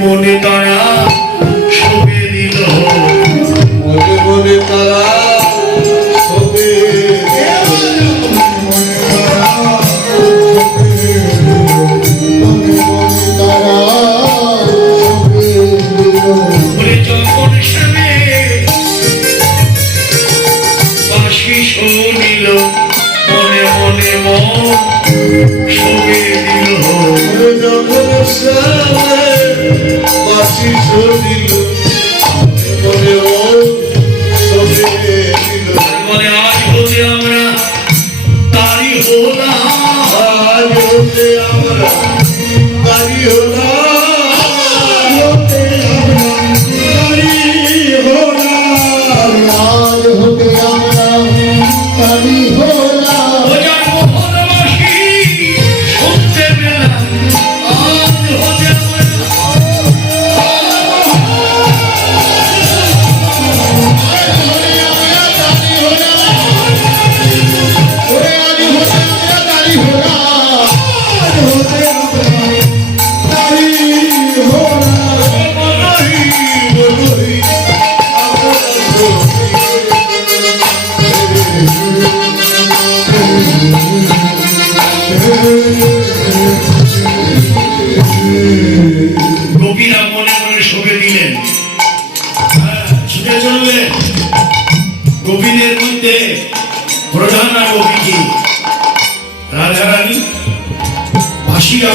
muni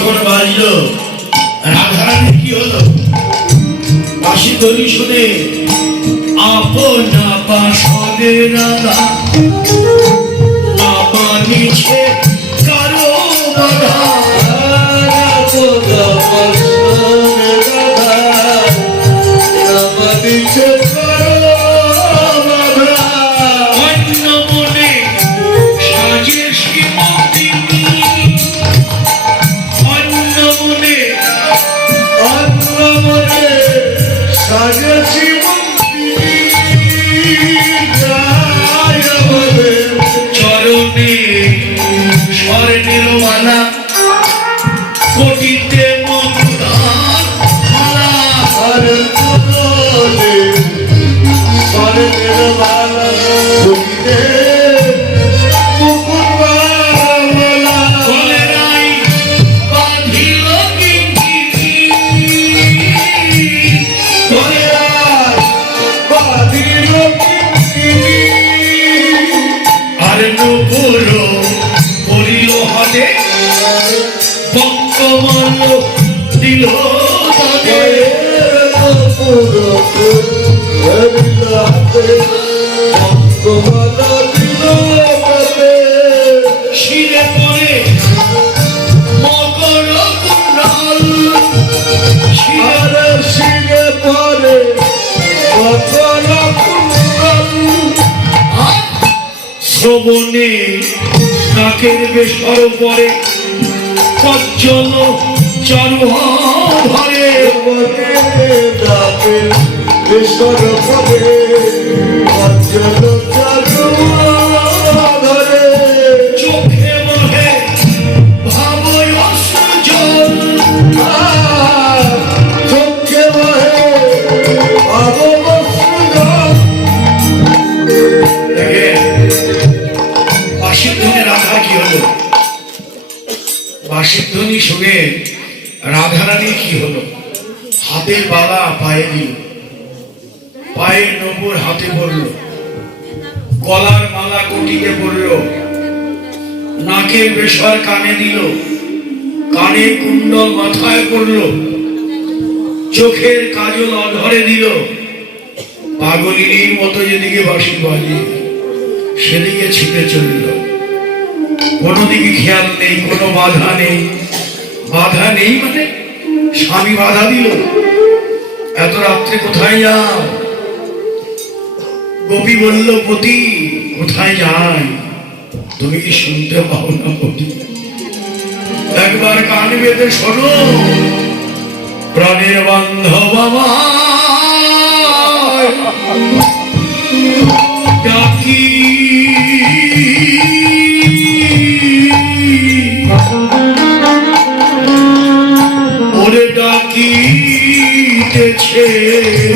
যখন বাজল রাধারানী কি হলো? বাসি দড়ি শুনে আপন আপা সনে রাধা porque নাকের বেসর পরে সজ্জন চারু হরে বেশ বড় বেসর পদে চারু ধ্বনি শুনে রাধারানী কি হলো? হাতের বালা পায়ে দিল। পায়ের নপুর হাতে পড়ল। গলার মালা কটিতে পড়ল। নাকের বেসর কানে দিল। কানে কুণ্ডল মাথায় পড়ল। চোখের কাজল অধরে দিল। পাগলিনীর মতো যেদিকে বাঁশি বাজে সেদিকে ছুটে চলল। কোনো দিকে খেয়াল নেই, কোনো বাধা নেই। বাধা নেই মানে স্বামী বাধা দিল। এত রাত্রে কোথায় যাও? গোপী বলল, পতি, কোথায় যাই? তুমি কি শুনতে পাও না, পতি? একবার কান বেঁধে শোনো, প্রাণের বান্ধব ডাকি। geçer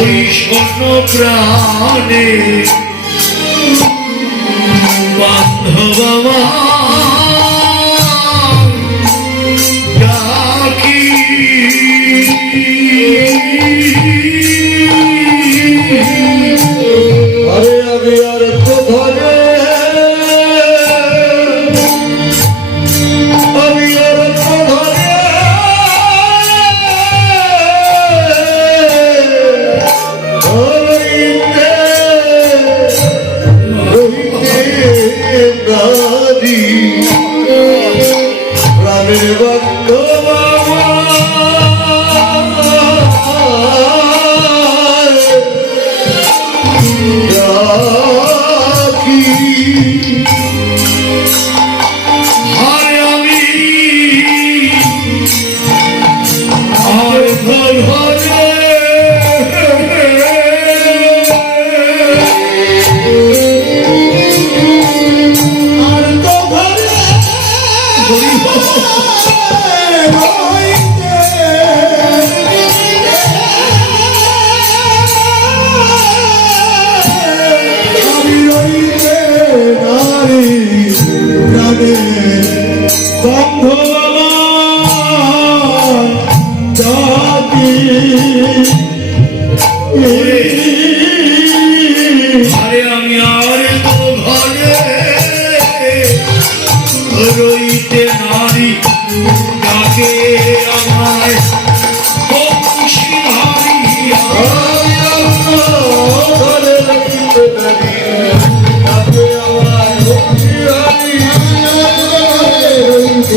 ওই স্বর্ণ প্রাণে। বান্ধব আরে আরে আর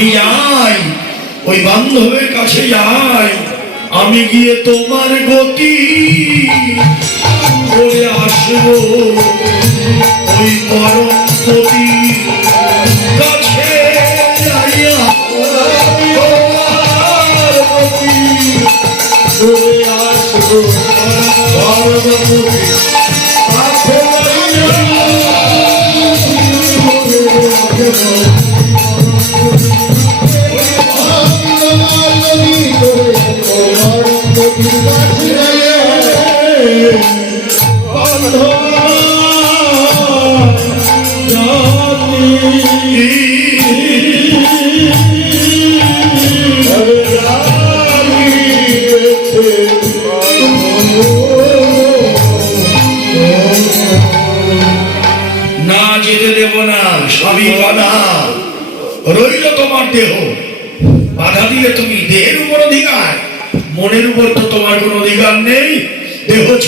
আমি যাই ওই বান্ধবের কাছে যাই আমি গিয়ে তোমার গতি করে আসব। ওই পরম গতি কাছে চলে আসব।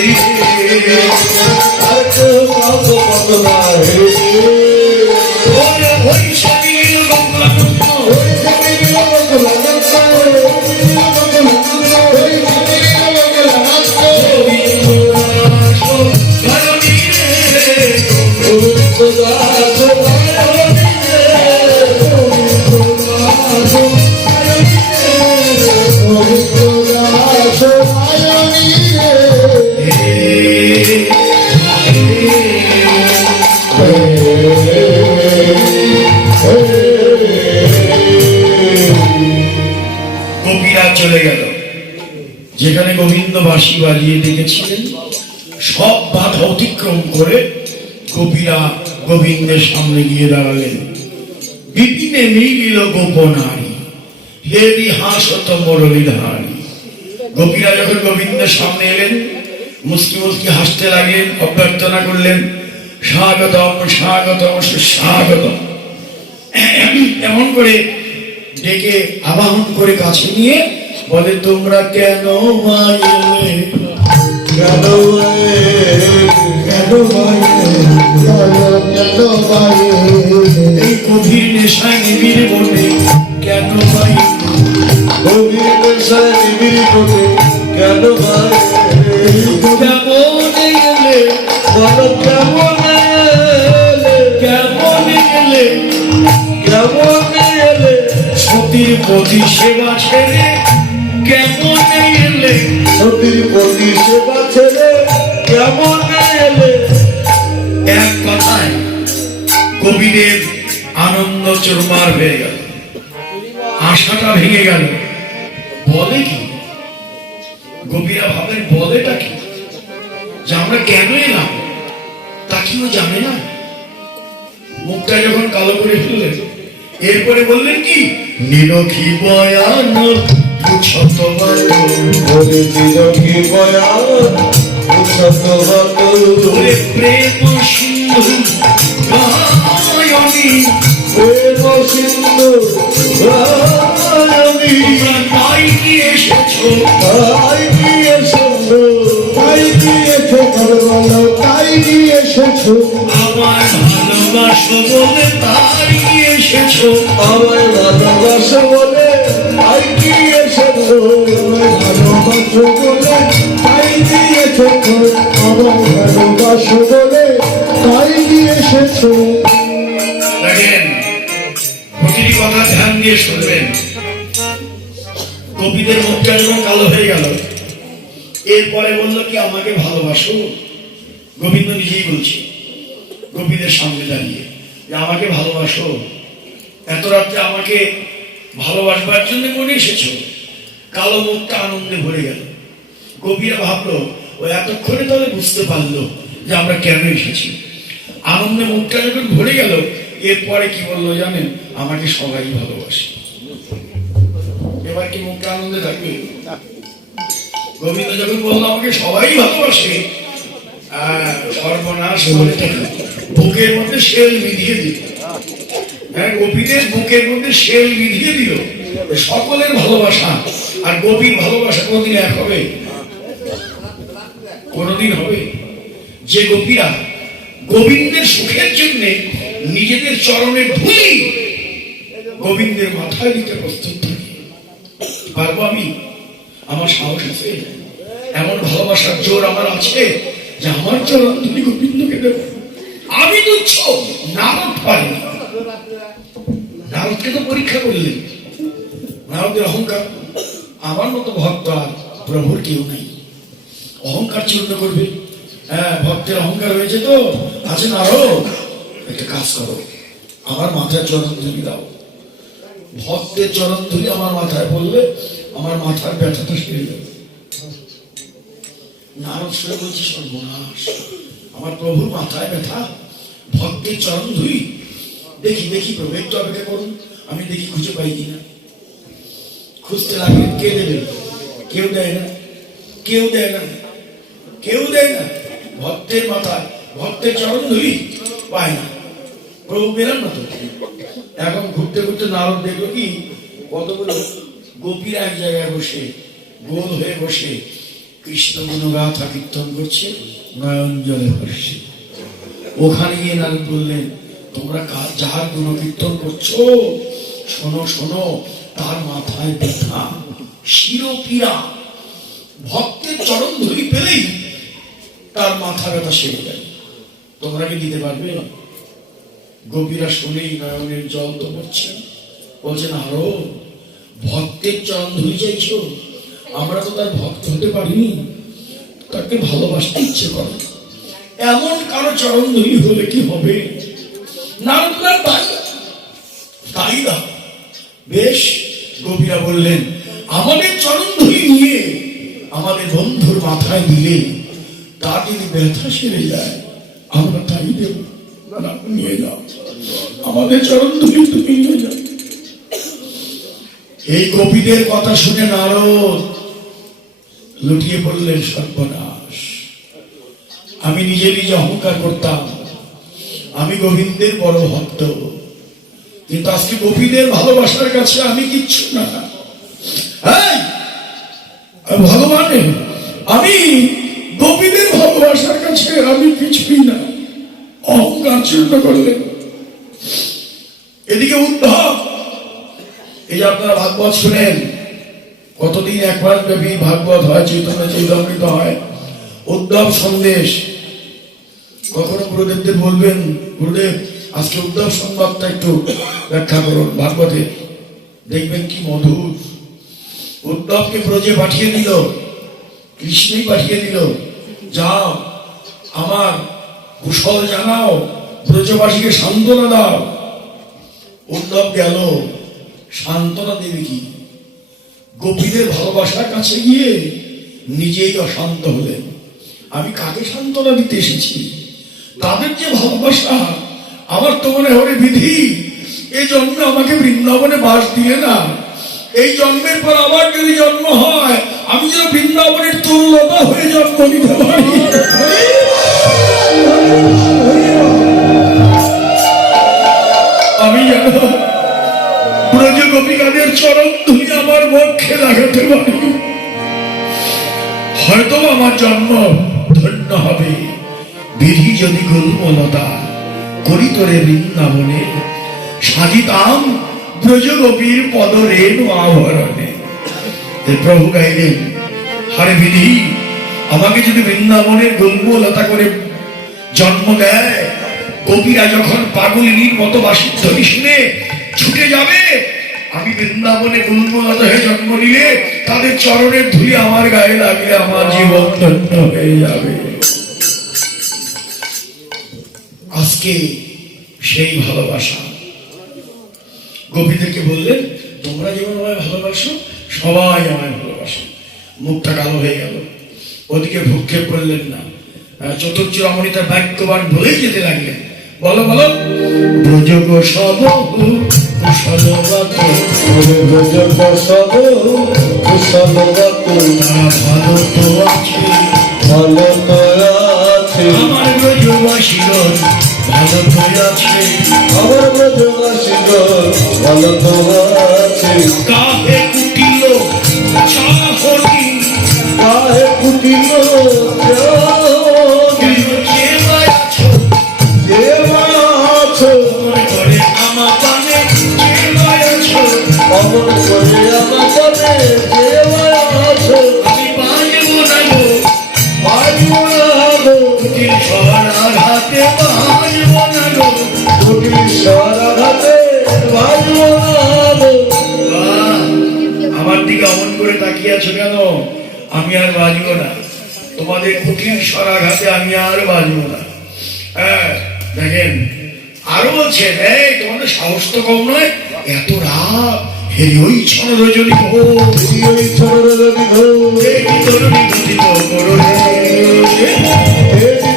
Ladies. গোপীরা চলে গেল। যেখানে গোবিন্দ বাঁশি বাজিয়ে ডেকেছিলেন, সব বাধা অতিক্রম করে গোপীরা গোবিন্দের সামনে গিয়ে দাঁড়ালেন। বিপিনে মিলিল গোপনারী হেরি হাসত মরলি ধারী গোপীরা যখন গোবিন্দের সামনে এলেন মুসকি মুসকি হাসতে লাগলেন, অভ্যর্থনা করলেন, স্বাগতম স্বাগতম সুস্বাগতম এমন করে ডেকে আবাহন করে কাছে নিয়ে বলে তোমরা কেন মা এলে এই গভীর নেশায় নিবিড় বনে কেন ভাই কেন ভাই কেমন এলে? বলো কেমন এলে? কেমন এলে? কেমন এলে সতীর প্রতি সেবা ছেড়ে কেমন এলে? সতীর প্রতি সেবা ছেলে কেমন এলে? এক কথায় কবিদের আনন্দ চুরমার হয়ে গেল। আশাটা ভেঙে গেল। বলে কি? গোপীরা ভাবেন বলেটা কি? যে আমরা কেন এলাম? তা কিও জানে না? মুখটা যখন কালো করে ফেললেন এরপরে বললেন কি? নিরখি বয়ান প্রেম সিন্ধু তাই কি এসেছ? তাই কি এসেছ? তাই কি এসেছ তাই কি এসেছ? আমার ভালোবাসো বলে তাই এসেছ, আমায় ভালোবাসো বলে বলে, তাই কি এসেছ। আমায় ভালোবাসো বলে কথা ধ্যান দিয়ে শুনবেন। কবিদের মুখটা যখন কালো হয়ে গেল, এরপরে বলল কি, আমাকে ভালোবাসো? গোবিন্দ নিজেই বলছে গোপীদের সামনে দাঁড়িয়ে, যে আমাকে ভালোবাসো। এত রাত্রে আমাকে ভালোবাসবার জন্য মনে এসেছ? কালো মুখটা আনন্দে ভরে গেল। গোপীরা ভাবলো, ও এতক্ষণে তাহলে বুঝতে পারল যে আমরা কেন এসেছি। আনন্দে মুখটা যখন ভরে গেল, এরপরে কি বলল জানেন? আমাকে সবাই ভালোবাসে। এবার কি মুখটা আনন্দে থাকবে? গোবিন্দ যখন বলল, আমাকে সবাই ভালোবাসে সর্বনাশ। বুকের মধ্যে শেল বিধিয়ে দিল। হ্যাঁ গোপীদের বুকের মধ্যে শেল বিধিয়ে দিল। সকলের ভালোবাসা। আর গোপীর ভালোবাসা কোনদিন এক হবে? কোনদিন হবে? যে গোপীরা গোবিন্দের সুখের জন্য নিজেদের চরণের ধুলি গোবিন্দের মাথায় দিতে প্রস্তুত থাকে। পারব আমি? আমার সাহস আছে? এমন ভালোবাসার জোর আমার আছে যে আমার চরণ ধুলি গোবিন্দকে দেব। আমি তুচ্ছ নারদ পারিনি নারদকে তো পরীক্ষা করলেন নারদের অহংকার, আমার মতো ভক্ত আর প্রভুর কেউ নেই। অহংকার চূর্ণ করবে। হ্যাঁ ভক্তের অহংকার হয়েছে তো। আছে না আরও? একটা কাজ করো। আমার মাথায় চরণ ধুলি দাও। ভক্তের চরণ ধুলি আমার মাথায় পড়লে আমার মাথার ব্যথাটা সেরে যাবে। নারদ শুনে বলছি, সর্বনাশ। আমার প্রভুর মাথায় ব্যথা। ভক্তের চরণ ধুই দেখি দেখি, প্রভু, একটু অপেক্ষা করুন। আমি দেখি খুঁজে পাই কিনা। খুঁজতে লাগলে কে দেবে? কেউ দেয় না। কেউ দেয় না। কেউ দেয় না। ভক্তের মাথায়, ভক্তের চরণ ধুই পায় না। প্রভু পেলাম না তো? এখন ঘুরতে ঘুরতে নারদ দেখল কি, কতগুলো গোপীরা এক জায়গায় বসে, গোল হয়ে বসে কৃষ্ণ গুণগাথা কীর্তন করছে নয়ন জলে ভরছে ওখানে গিয়ে নারদ বললেন তোমরা কার যার গুণ কীর্তন করছ, শোনো শোনো, তার মাথায় ব্যথা, শিরোপীড়া, ভক্তের চরণ ধরি পেলেই তার মাথা ব্যথা সেরে যায়। তোমরা কি দিতে পারবে? না গোপীরা শুনেই নয়নের জল তো পড়ছে। বলছেন আরও ভক্তের চরণ ধুই চাইছো আমরা তো তার ভক্ত হতে পারিনি। তাকে ভালোবাসতে ইচ্ছে করে। এমন কারও চরণ ধুই হলে কি হবে? নারদরা তাই তাই না বেশ গোপীরা বললেন, আমাদের চরণ ধুই নিয়ে, আমাদের বন্ধুর মাথায় দিলে যদি ব্যথা সেরে যায়। আমরা তাই দেব। নিয়ে যাও। আমাদের চরণ ধুই তুমি নিয়ে যাও। এই কবিদের কথা শুনে নারদ লুটিয়ে পড়লেন সর্বনাশ। আমি নিজে নিজে অহংকার করতাম। আমি গোবিন্দের বড় ভক্ত। কিন্তু আজকে গোপীদের ভালোবাসার কাছে আমি কিচ্ছু না। মানে আমি গোপীদের ভালোবাসার কাছে আমি কিছুই না। অহংকার চূর্ণ করলেন এদিকে উদ্ধব, এই যে আপনারা ভাগবত শুনেন, কতদিন একবার ব্যাপী ভাগবত হয়, চৈতন্য চৈতন্যিত হয়, উদ্ধব সন্দেশ কখনো গুরুদেবদের বলবেন, গুরুদেব, আজকে উদ্ধব সংবাদটা একটু ব্যাখ্যা করুন। ভাগবতে দেখবেন কি মধুর। উদ্ধবকে ব্রজে পাঠিয়ে দিল, কৃষ্ণই পাঠিয়ে দিল, যাও, আমার কুশল জানাও, ব্রজবাসীকে সান্ত্বনা দাও। উদ্ধব গেল, সান্ত্বনা দেবে কি? গোপীদের ভালোবাসার কাছে গিয়ে নিজেই অশান্ত হলেন। আমি কাকে সান্ত্বনা দিতে এসেছি? তাদের যে ভালোবাসা। আমার তো মনে হবে বিধি, এই জন্মে আমাকে বৃন্দাবনে বাস দিয়ে না। এই জন্মের পর আবার যদি জন্ম হয়, আমি যেন বৃন্দাবনের তুল্যতা হয়ে জন্ম নিতে পারি। আমি যেন ব্রজ গোপিকাদের চরণ ধুলি আমার বক্ষে লাগাতে পারি। হয়তো আমার জন্ম যদি গুলমলতা করি তোরে বৃন্দাবনে সাজিতাম পদ রেণু আভরণে এ প্রভু গাইলেন হরে বিধি, আমাকে যদি বৃন্দাবনের গুলমলতা করে জন্ম দেয়, গোপীরা যখন পাগলিনীর মতো বাসিধ্বনি শুনে ছুটে যাবে, আমি বৃন্দাবনে গুলমলতা হয়ে জন্ম নিলে তাদের চরণের ধুলি আমার গায়ে লাগলে আমার জীবন ধন্য হয়ে যাবে। আজকে সেই ভালোবাসা। গোপীদেরকে বললেন তোমরা যেমন আমায় ভালোবাসো, সবাই আমায় ভালোবাসো। মুখটা কালো হয়ে গেল। ওদিকে ভূক্ষেপ করলেন না। চতুর্থ রমণী তার বাক্যবান বলেই যেতে লাগলেন। বলো বলো। ব্রজগ সব কুশলগত ওরে ব্রজ বসব কুশল ভালো তো আছে ভালো তো আছে আমার ব্রজবাসীগণ ভালো তো আছে আমার ভালো তো আছে। কাহে কুটিল কাহে কুটিল আছো কেন? আমি আর বাজবো না। তোমাদের কুটির সরাঘাতে আমি আর বাজবো না। হ্যাঁ দেখেন আরও বলছেন এই তোমাদের সাহস তো কম নয় এত রাত হে ওই ছন রজনী ভো ওই ছোট যদি ধো এই তরুণী গতিত করো রে।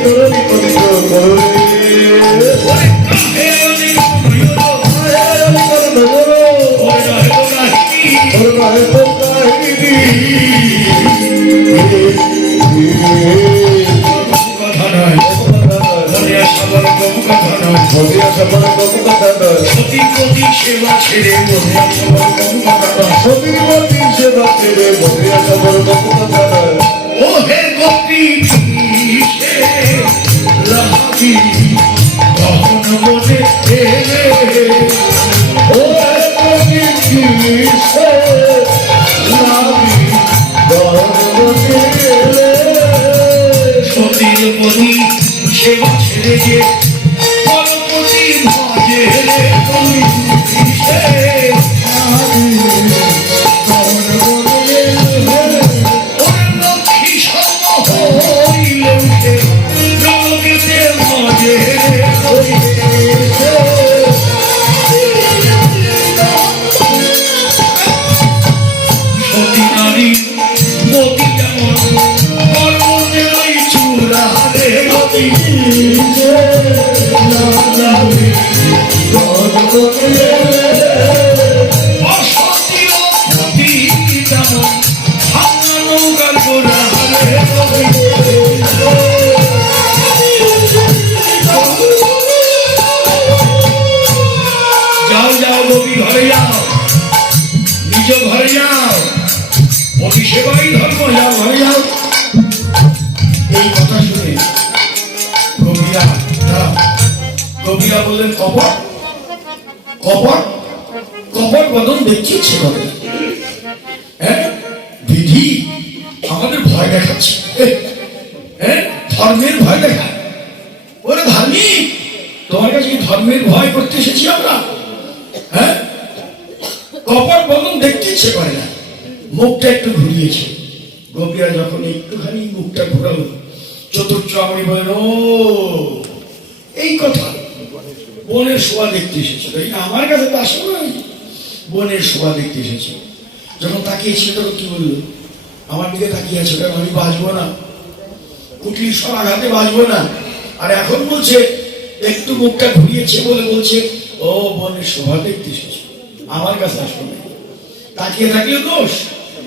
তরুণী করিত করো ওরে কাহে অনেক ময়ূর, রে ওরে রহে তো নাহি। কথা নয় মনে আসা বড় কম কথা নয় সতী প্রতি সেবা ছেড়ে মনে কথা নয় ও হে গোপী সে লাভি কখন কবিরা তখন কি বলল? আমার দিকে তাকিয়ে আমি বাঁচবো না। সব আঘাতে বাঁচবো না। আর এখন বলছে, একটু মুখটা ঘুরিয়েছে বলে বলছে, ও বনের শোভা দেখতে আমার কাছে না। তাকিয়ে থাকলে দোষ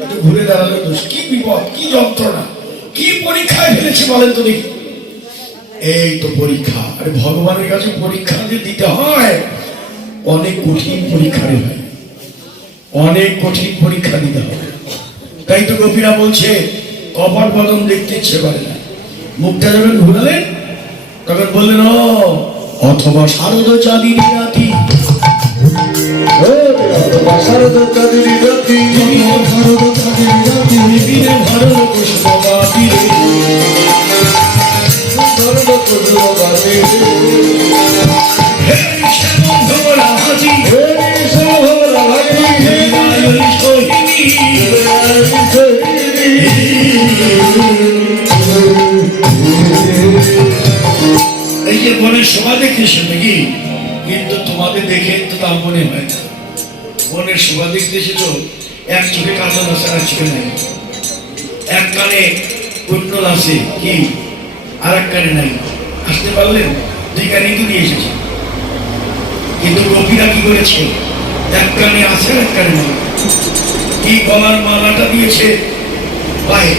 একটু ঘুরে দাঁড়ালে দোষ। কি বিপদ, কি যন্ত্রণা, কি পরীক্ষায় ফেলেছে বলেন তো দেখি। এই তো পরীক্ষা। আরে ভগবানের কাছে পরীক্ষা যে দিতে হয়, অনেক কঠিন পরীক্ষা ভাই। অনেক কঠিন পরীক্ষা দিতে হবে। তাই তো গোপীরা বলছে কপাট বদন দেখতে ইচ্ছে করে না। মুখটা যখন ঘুরালেন তখন বললেন ও অথবা শারদ চাঁদিনী রাতি শারদ চাঁদিনী রাতি শারদ চাঁদিনী রাতি বিনে ভারত পুষ্পবাতি ধর্ম করল বাদে হে শ্যামল ধরা হাজি হে দেখে তো তার মনে হয় না। শোভা দেখতে এসেছ, এক চোখে কাঁচা আছে আর চোখে নাই। এক কানে কুণ্ডল আছে কি, আর এক কানে নাই। আসতে পারলেন দুই কানে নিয়ে এসেছে। কিন্তু গোপীরা কি করেছে? এক কানে আছে এক কানে নেই। কি গলার মালাটা দিয়েছে পায়ে?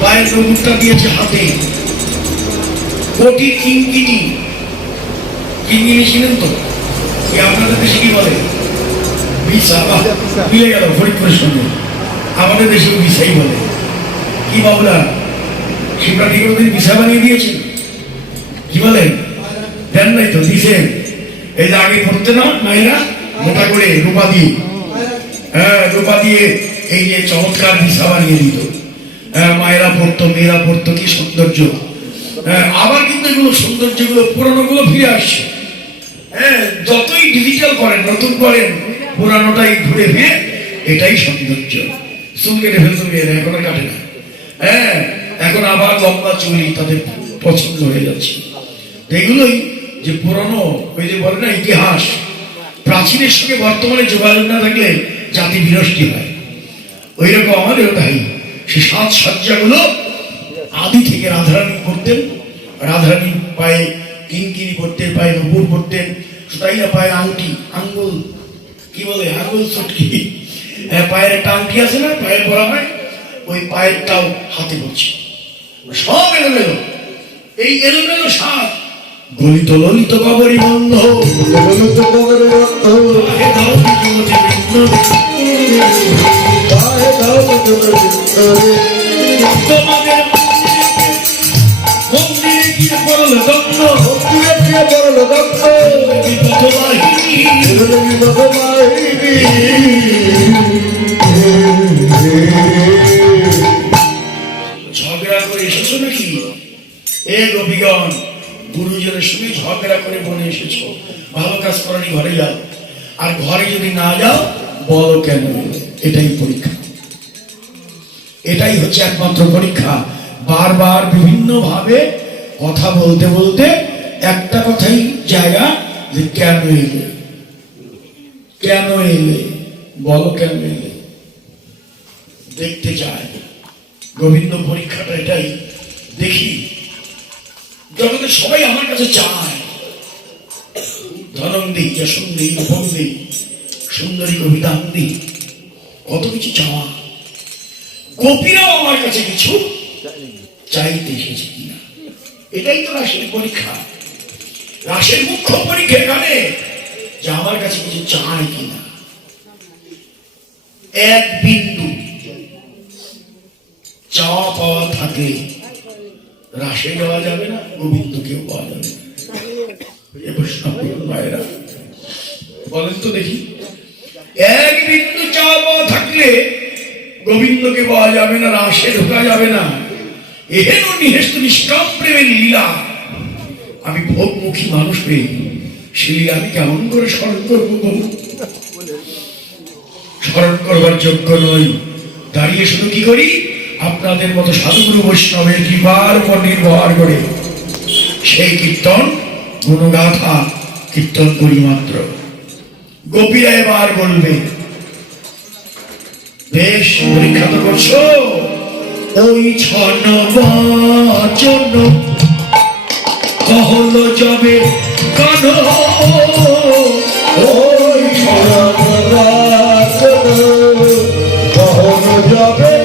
পায়ের নবুরটা দিয়েছে হাতে। কোটি কিঙ্কিনি কিঙ্কিনি ছিলেন তো? কি আপনাদের দেশে কি বলে? ভিসা মিলে গেল ফরিদপুরের সঙ্গে। আমাদের দেশে ভিসাই বলে। কি বাবুরা শিবরা ঠিক মতো ভিসা বানিয়ে দিয়েছেন কি বলেন দেন নাই তো দিছেন এই যে আগে পড়তে না, মায়েরা, মোটা করে রূপা দিয়ে। হ্যাঁ রূপা দিয়ে এই যে চমৎকার ভিসা বানিয়ে দিত। হ্যাঁ মায়েরা পড়তো, মেয়েরা পড়তো, কি সৌন্দর্য। হ্যাঁ আবার কিন্তু এগুলো সৌন্দর্যগুলো পুরনো গুলো ফিরে আসছে। হ্যাঁ যতই ডিজিটাল করেন, নতুন করেন, পুরানোটাই ঘুরে ফিরে, এটাই সৌন্দর্য। চুল কেটে এখন কাটে না। হ্যাঁ এখন আবার লম্বা চুলি তাদের পছন্দ হয়ে যাচ্ছে। এগুলোই যে পুরনো, ওই যে বলে না, ইতিহাস। প্রাচীনের সঙ্গে বর্তমানে যোগাযোগ না থাকলে জাতি বিনষ্টি হয়। ওই রকম আমাদেরও তাই। সে সাজ সজ্জাগুলো আদি থেকে রাধারানী করতেন। রাধারানী পায়ে কিনকিনি করতেন পায়ে নপুর করতেন তাই না পায়ে আংটি আঙ্গুল কি বলে আঙ্গুল চটকি হ্যাঁ, পায়ের একটা আংটি আছে না পায়ে পরা হয় ওই পায়েরটাও হাতে পড়ছে। সব এলোমেলো। এই এলোমেলো সাপ গলিত ললিত কবরী বন্ধ। ঝগড়া করে এসেছ নাকি? এ গোপীগণ, গুরুজনের সঙ্গে ঝগড়া করে বনে এসেছ। ভালো কাজ করানি, ঘরে যাও। আর ঘরে যদি না যাও, বলো কেন? এটাই পরীক্ষা। এটাই হচ্ছে একমাত্র পরীক্ষা। বারবার বিভিন্ন ভাবে কথা বলতে বলতে একটা কথাই জায়গা যে কেন এলে? কেন এলে? বলো কেন এলে? দেখতে চায় গোবিন্দ পরীক্ষাটা এটাই। দেখি। জগতে সবাই আমার কাছে চায়, ধনম দিই যশন দিই, রূপম দিই, সুন্দরী কবিতা দিই, কত কিছু চাওয়া। গোপীরাও আমার কাছে কিছু চাইতে এসেছে কিনা এটাই তো রাশের পরীক্ষা। রাশের মুখ্য পরীক্ষা এখানে যে আমার কাছে কিছু চায় কিনা। এক বিন্দু চাওয়া পাওয়া থাকে রাশে যাওয়া যাবে না, গোবিন্দকেও পাওয়া যাবে না। বলেন তো দেখি। এক বিন্দু চাওয়া পাওয়া থাকলে গোবিন্দকে পাওয়া যাবে না রাশে ঢোকা যাবে না। আমি ভোগমুখী মানুষ হয়ে সে লীলা আমি কেমন করে স্মরণ করব বলুন? স্মরণ করবার যোগ্য নই। দাঁড়িয়ে শুধু কি করি? আপনাদের মতো সাধুগুরু বৈষ্ণবের কৃপার উপর নির্ভর করে। সেই কীর্তন, গুণগাথা, কীর্তন করি মাত্র। গোপীরা এবার বলবে, বেশ, পরীক্ষা তো করছ? ওই ছন বচন। কহল যাবে কান ওই ছন যাবে কান